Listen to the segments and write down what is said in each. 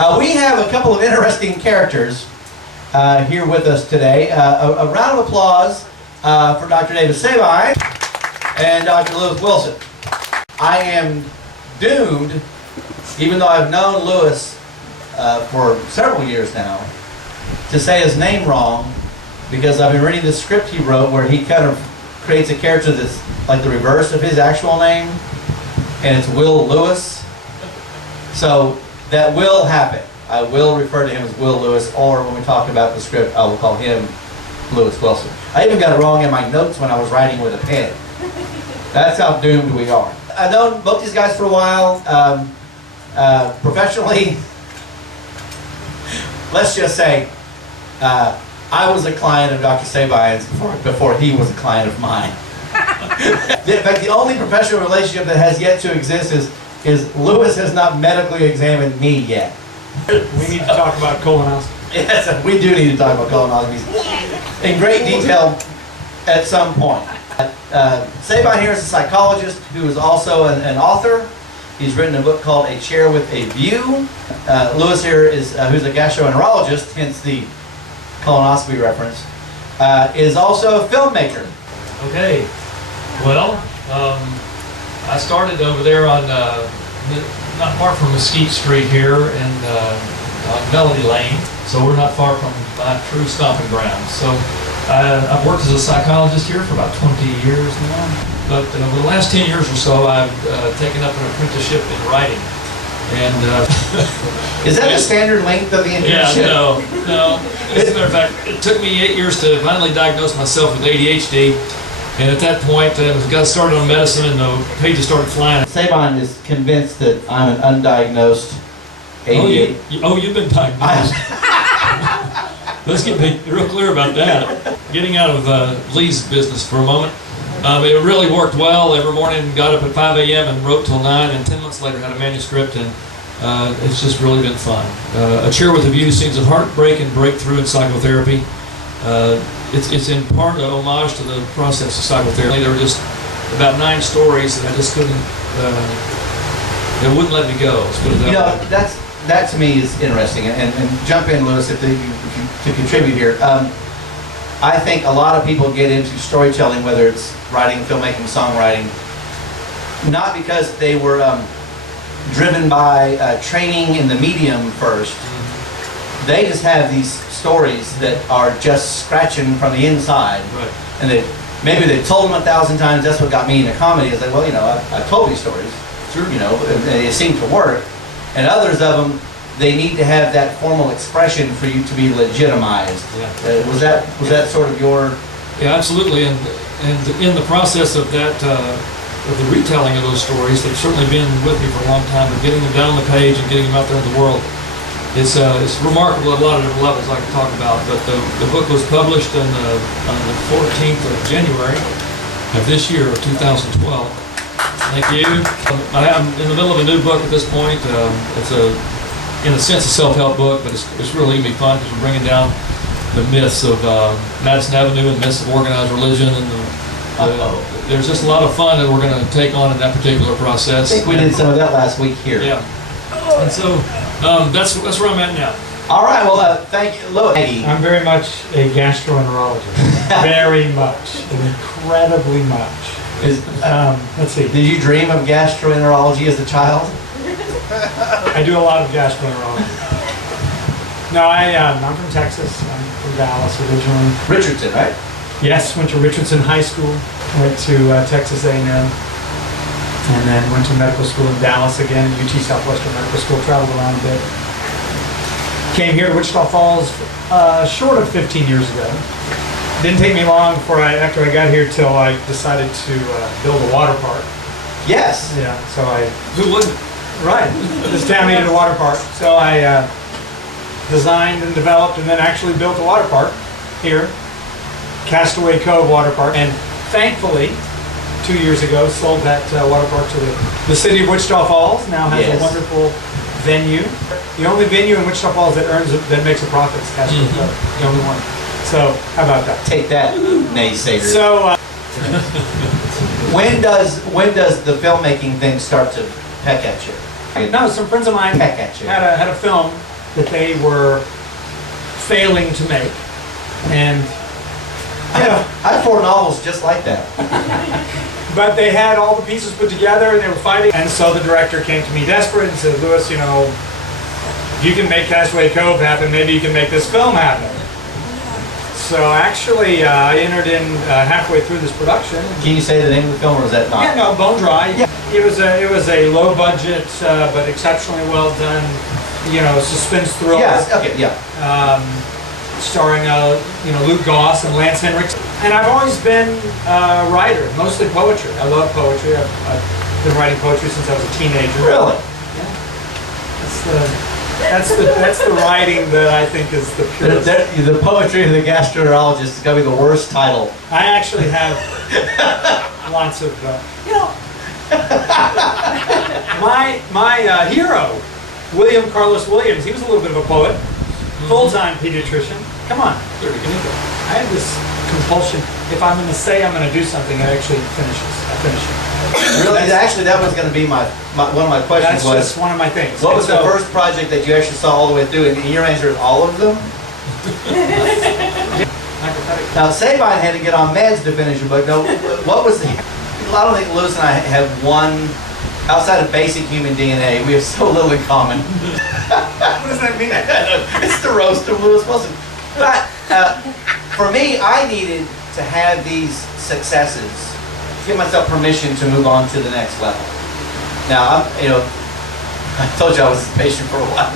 We have a couple of interesting characters here with us today. A round of applause for Dr. David Sabine and Dr. Lewis Wilson. I am doomed, even though I've known Lewis for several years now, to say his name wrong, because I've been reading the script he wrote where he kind of creates a character that's like the reverse of his actual name, and it's Will Lewis. So that will happen. I will refer to him as Will Lewis, or when we talk about the script, I will call him Lewis Wilson. I even got it wrong in my notes when I was writing with a pen. That's how doomed we are. I've known both these guys for a while. Professionally, let's just say, I was a client of Dr. Sabine's before he was a client of mine. In fact, the only professional relationship that has yet to exist is Lewis has not medically examined me yet. We need to talk about colonoscopy. Yes, we do need to talk about colonoscopies in great detail at some point. Sabine here is a psychologist who is also an author. He's written a book called A Chair with a View. Lewis here is who's a gastroenterologist, hence the colonoscopy reference, is also a filmmaker. Okay, well, I started over there on not far from Mesquite Street here and on Melody Lane, so we're not far from my true stomping ground. So I've worked as a psychologist here for about 20 years now, but over the last 10 years or so I've taken up an apprenticeship in writing. And is that the standard length of the internship? Yeah, no. As a matter of fact, it took me 8 years to finally diagnose myself with ADHD. And at that point, I got started on medicine and the pages started flying. Sabine is convinced that I'm an undiagnosed ADHD. Oh, you've been diagnosed. Let's get real clear about that. Getting out of Lee's business for a moment. It really worked well. Every morning got up at 5 a.m. and wrote till 9, and 10 months later had a manuscript, and it's just really been fun. A Chair with a View seems a heartbreaking breakthrough in psychotherapy. It's in part an homage to the process of psychotherapy. There were just about 9 stories that I just couldn't, they wouldn't let me go. Let's put it that way. That to me is interesting, and jump in, Lewis, if you to contribute here. I think a lot of people get into storytelling, whether it's writing, filmmaking, songwriting, not because they were driven by training in the medium first. They just have these stories that are just scratching from the inside. Right. And maybe they told them 1,000 times. That's what got me into comedy. Is like, well, you know, I've told these stories. Sure. You know, and they seem to work. And others of them, they need to have that formal expression for you to be legitimized. Yeah. Was that sort of your? Yeah, absolutely. And in the process of that, of the retelling of those stories, they've certainly been with me for a long time. But getting them down the page and getting them out there in the world, it's remarkable at a lot of different levels I can talk about. But the book was published on the 14th of January of this year, of 2012. Thank you. I'm in the middle of a new book at this point. It's in a sense, a self-help book, but it's really going to be fun because we're bringing down the myths of Madison Avenue and myths of organized religion, and there's just a lot of fun that we're going to take on in that particular process. I think we did some of that last week here. Yeah, and so that's where I'm at now. All right, well, thank you, Lewis. I'm very much a gastroenterologist. Very much, incredibly much. Let's see. Did you dream of gastroenterology as a child? I do a lot of gastroenterology. No, I'm from Texas. I'm from Dallas originally. Richardson, right? Yes, went to Richardson High School. Went to Texas A&M. And then went to medical school in Dallas again, UT Southwestern Medical School. Traveled around a bit. Came here to Wichita Falls short of 15 years ago. Didn't take me long after I got here till I decided to build a water park. Yes. Yeah, so Who wouldn't? Right. This town needed a water park. So I designed and developed and then actually built a water park here, Castaway Cove Water Park. And thankfully, 2 years ago, sold that water park to the city of Wichita Falls. Now has a wonderful venue. The only venue in Wichita Falls that makes a profit is Castaway Cove. The only one. So how about that? Take that, naysayer. So when does the filmmaking thing start to peck at you? No, some friends of mine Peck at you. had a film that they were failing to make. And I have 4 novels just like that. but they had all the pieces put together and they were fighting. And so the director came to me desperate and said, Lewis, you know, if you can make Castaway Cove happen, maybe you can make this film happen. So actually, I entered in halfway through this production. Can you say the name of the film, or is that not? Yeah, no, Bone Dry. Yeah. It was a low budget but exceptionally well done, you know, suspense thriller. Yes. Okay. Yeah. Starring Luke Goss and Lance Henriksen. And I've always been a writer, mostly poetry. I love poetry. I've been writing poetry since I was a teenager. Really? Yeah. That's the writing that I think is the purest. The poetry of the gastroenterologist is going to be the worst title. I actually have lots of, my hero, William Carlos Williams, he was a little bit of a poet, full-time pediatrician. Come on, I have this compulsion. If I'm going to say I'm going to do something, it actually finishes. I finish it. Really? Actually, that was going to be one of my questions. That's just one of my things. What was the first project that you actually saw all the way through? And your answer is all of them? Now, Sabine had to get on meds to finish it, but no, what was the... I don't think Lewis and I have one, outside of basic human DNA, we have so little in common. What does that mean? It's the roast of Lewis Wilson. But for me, I needed to have these successes to give myself permission to move on to the next level. Now, I told you I was patient for a while.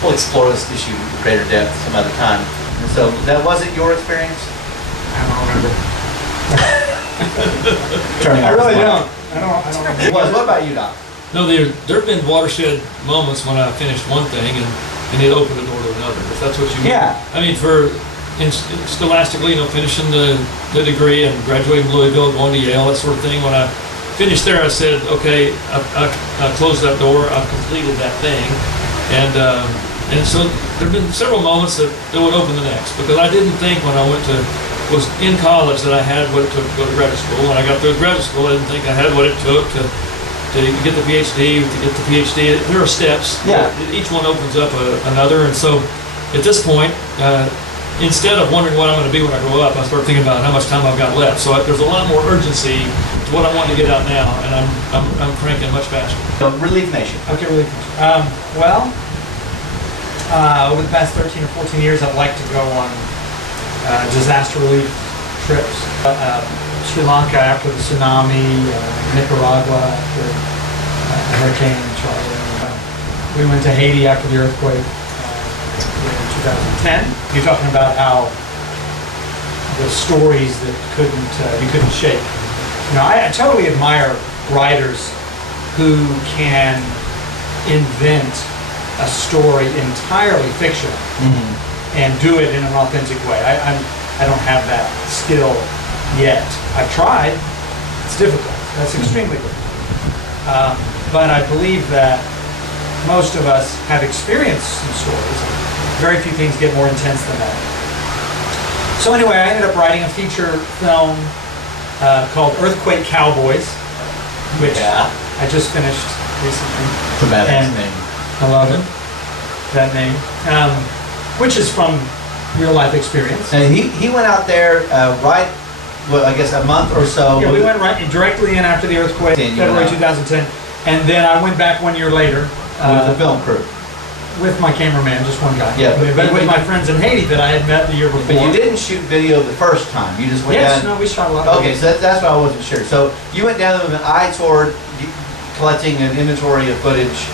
We'll explore this issue in greater depth some other time. And so, that wasn't your experience? I don't remember. Turning I off really the mic. don't. I don't remember. It was. What about you, Doc? No, there have been watershed moments when I finished one thing and it opened the door to another, if that's what you mean. Yeah. I mean, scholastically, finishing the degree and graduating from Louisville, going to Yale, that sort of thing. When I finished there, I said, okay, I closed that door, I've completed that thing. And so there have been several moments that would open the next, because I didn't think when I was in college that I had what it took to go to graduate school. When I got through graduate school, I didn't think I had what it took to get the PhD. To get the PhD, there are steps. Yeah. Each one opens up another. And so at this point, instead of wondering what I'm going to be when I grow up, I start thinking about how much time I've got left. So there's a lot more urgency to what I want to get out now, and I'm cranking much faster. So, Relief Nation. Okay, Relief Nation. Over the past 13 or 14 years, I'd like to go on disaster relief trips. Sri Lanka after the tsunami, Nicaragua after Hurricane Charlie. We went to Haiti after the earthquake in 2010. You're talking about how the stories that you couldn't shake. I totally admire writers who can invent a story entirely fictional and do it in an authentic way. I don't have that skill yet. I've tried. It's difficult. That's extremely difficult. But I believe that most of us have experienced some stories. Very few things get more intense than that. So anyway, I ended up writing a feature film called Earthquake Cowboys, which I just finished recently. It's a badass name. I love it. That name. Which is from real life experience. And he went out there I guess a month or so. Yeah, we went directly in after the earthquake, February 2010. And then I went back 1 year later. With the film crew. With my cameraman, just one guy. Yeah, but with my friends in Haiti that I had met the year before. But you didn't shoot video the first time. You just went down. Yes, no, we shot a lot. Okay, so that's why I wasn't sure. So you went down there with an eye toward collecting an inventory of footage.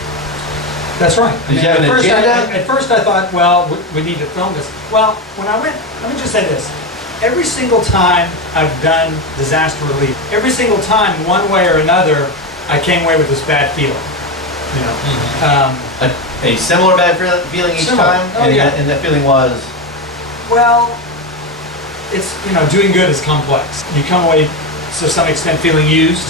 That's right. Did you have an agenda? At first I thought, well, we need to film this. Well, when I went, let me just say this. Every single time I've done disaster relief, every single time, one way or another, I came away with this bad feeling. A similar bad feeling each time? Oh, yeah. And that feeling was? Well, it's, doing good is complex. You come away, to some extent, feeling used,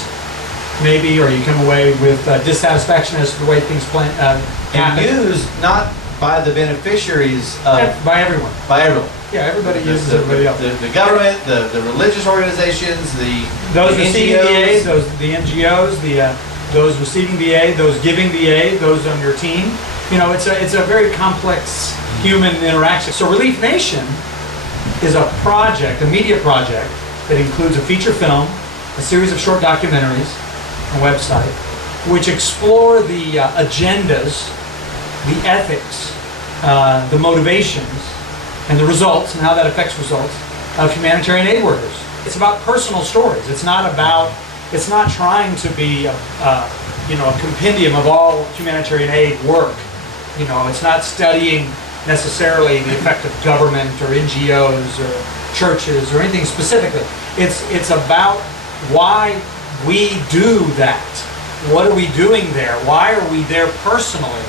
maybe, or you come away with dissatisfaction as to the way things happen. And used not by the beneficiaries of... By everyone. By everyone. Yeah, everybody uses everybody else. The government, the religious organizations, those the receiving NGOs. the aid, the NGOs, those receiving the aid, those giving the aid, those on your team, it's a very complex human interaction. So Relief Nation is a project, a media project, that includes a feature film, a series of short documentaries, a website, which explore the agendas, the ethics, the motivations, and the results, and how that affects results of humanitarian aid workers. It's about personal stories. It's not trying to be a compendium of all humanitarian aid work. It's not studying necessarily the effect of government or NGOs or churches or anything specifically. It's about why we do that. What are we doing there? Why are we there personally?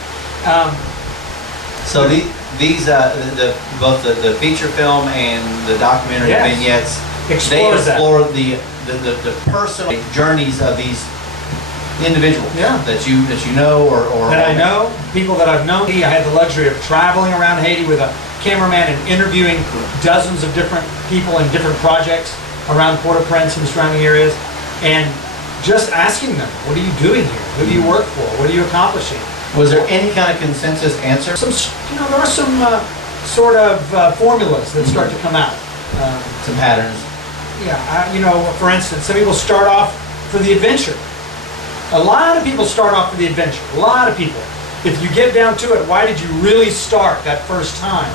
So these both the feature film and the documentary vignettes, they explore the personal journeys of these individuals that you know or that I know, people that I've known. I had the luxury of traveling around Haiti with a cameraman and interviewing dozens of different people in different projects around Port-au-Prince and the surrounding areas, and just asking them, what are you doing here? Who do you work for? What are you accomplishing? Was there any kind of consensus answer? There are some sort of formulas that start to come out. Some patterns. For instance, some people start off for the adventure. A lot of people start off for the adventure. A lot of people. If you get down to it, why did you really start that first time?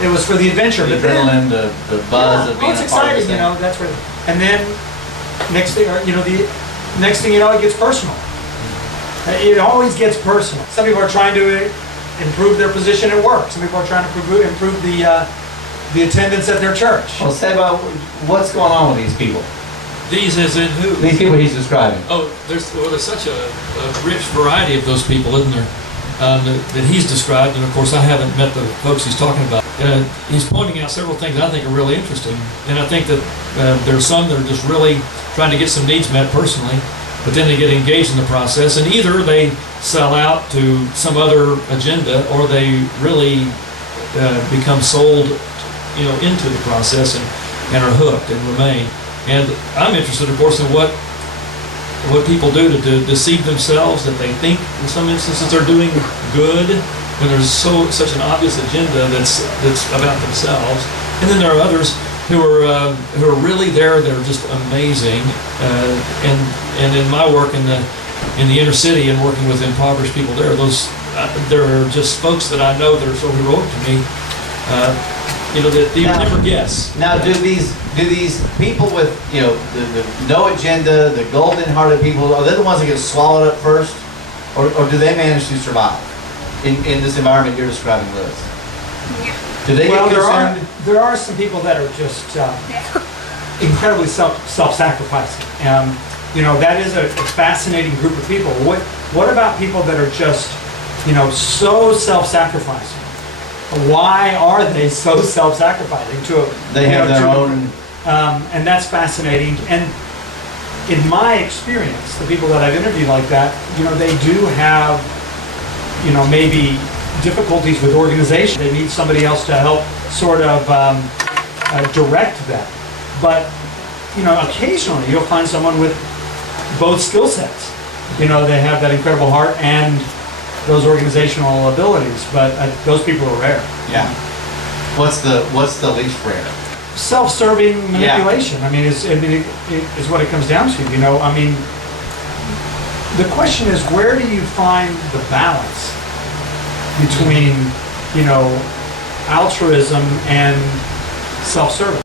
It was for the adventure. The adrenaline, the buzz of being it's a part of exciting, this thing. that's where. And then next thing you know, it gets personal. It always gets personal. Some people are trying to improve their position at work. Some people are trying to improve the attendance at their church. Well, Seba, what's going on with these people? These as in who? These people he's describing. Oh, there's such a rich variety of those people, isn't there? That he's described, and of course I haven't met the folks he's talking about. He's pointing out several things I think are really interesting, and I think that there's some that are just really trying to get some needs met personally, but then they get engaged in the process, and either they sell out to some other agenda, or they really become sold, into the process and are hooked and remain. And I'm interested, of course, in what people do to deceive themselves, that they think in some instances they're doing good when there's such an obvious agenda that's about themselves. And then there are others who are really there, that are just amazing. And in my work in the inner city and working with impoverished people there are just folks that I know that are so heroic to me. That you never guess. Now, do these people with the no agenda, the golden-hearted people, are they the ones that get swallowed up first, or do they manage to survive in this environment you're describing, Liz? Do they get concerned? There are some people that are just incredibly self-sacrificing. That is a fascinating group of people. What about people that are just so self-sacrificing? Why are they so self-sacrificing? They have their own, and that's fascinating. And in my experience, the people that I've interviewed like that, they do have, maybe difficulties with organization. They need somebody else to help sort of direct them. But occasionally you'll find someone with both skill sets. They have that incredible heart and those organizational abilities, but those people are rare. Yeah. What's the least rare? Self-serving manipulation. Yeah. Is what it comes down to. The question is, where do you find the balance between altruism and self-service?